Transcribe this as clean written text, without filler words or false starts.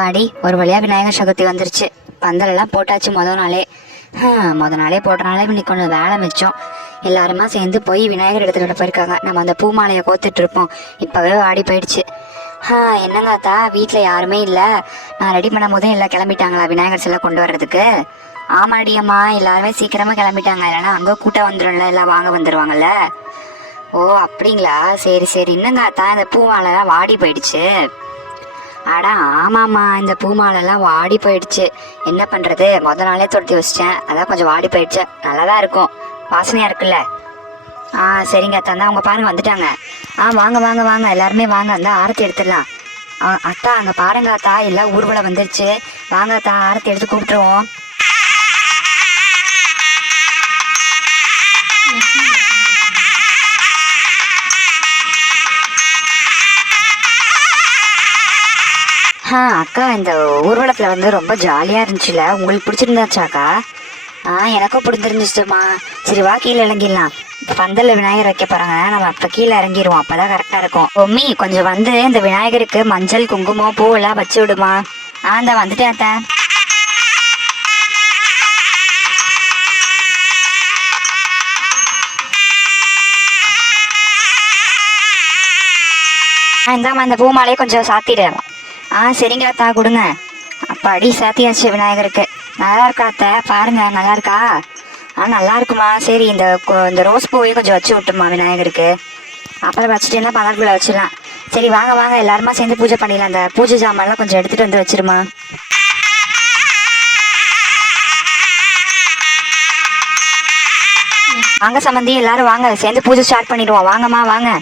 அப்பாடி ஒரு வழியா விநாயகர் சதுர்த்தி வந்துருச்சு. பந்தலெல்லாம் போட்டாச்சு முத நாளே போட்டனாலே இன்னைக்கு கொஞ்சம் வேலை மிச்சம். எல்லாருமா சேர்ந்து போய் விநாயகர் எடுத்துக்கிட்ட போயிருக்காங்க. நம்ம அந்த பூ மாலையை கோத்துட்டு இருப்போம். இப்போவே வாடி போயிடுச்சு. என்னங்காத்தா வீட்டில் யாருமே இல்லை. நான் ரெடி பண்ணும் போதும் எல்லாம் கிளம்பிட்டாங்களா விநாயகர் சிலை கொண்டு வர்றதுக்கு? ஆமாடியம்மா, எல்லாருமே சீக்கிரமாக கிளம்பிட்டாங்க. இல்லைன்னா அங்கே கூட்டம் வந்துடும்ல, எல்லாம் வாங்க வந்துடுவாங்கல்ல. ஓ அப்படிங்களா, சரி சரி. என்னங்காத்தா இந்த பூ மாலைலாம் வாடி போயிடுச்சு? அடா ஆமாம்மா, இந்த பூ மாலைலாம் வாடி போயிடுச்சு. என்ன பண்ணுறது, முத நாளே தொடுத்தி வச்சிட்டேன், அதான் கொஞ்சம் வாடி போயிடுச்சு. நல்லா தான் இருக்கும், வாசனையாக இருக்குல்ல. சரிங்க அத்தா, தான் அவங்க பாருங்க வந்துட்டாங்க. வாங்க வாங்க வாங்க, எல்லாருமே வாங்க, அந்த ஆரத்தி எடுத்துடலாம். அத்தா அங்கே பாருங்க அத்தா, எல்லாம் ஊர்வலம் வந்துருச்சு. வாங்க அத்தா, ஆரத்தி எடுத்து கூப்பிட்டுருவோம். அக்கா, இந்த ஊர்வலத்தில் வந்து ரொம்ப ஜாலியாக இருந்துச்சுல, உங்களுக்கு பிடிச்சிருந்தாச்சாக்கா? எனக்கும் பிடிச்சிருந்துச்சுமா. சரி வா, கீழே இறங்கிடலாம். இப்போ பந்தலில் விநாயகர் வைக்க போகிறாங்க, நம்ம இப்போ கீழே இறங்கிடுவோம், அப்போ தான் கரெக்டாக இருக்கும். மம்மி கொஞ்சம் வந்து இந்த விநாயகருக்கு மஞ்சள் குங்குமம் பூவெல்லாம் வச்சு விடுமா. இந்த வந்துட்டேன் அத்தை. இந்தாம்மா, இந்த பூ மாலையை கொஞ்சம் சாத்திடு. சரிங்க அத்தா, கொடுங்க. அப்போ அடி சாத்தியாச்சு விநாயகருக்கு. நல்லா இருக்கா அத்தை? பாருங்க, நல்லா இருக்கா? நல்லா இருக்குமா. சரி, இந்த ரோஸ் பூவையும் கொஞ்சம் வச்சு விட்டுமா விநாயகருக்கு. அப்புறம் வச்சுட்டேன்னா பன்னெண்டுக்குள்ள வச்சிடலாம். சரி வாங்க வாங்க, எல்லாருமா சேர்ந்து பூஜை பண்ணிடலாம். அந்த பூஜை ஜாமான்லாம் கொஞ்சம் எடுத்துகிட்டு வந்து வச்சிருமா. வாங்க சம்பந்தி, எல்லாரும் வாங்க, சேர்ந்து பூஜை ஸ்டார்ட் பண்ணிடுவோம். வாங்கம்மா வாங்க.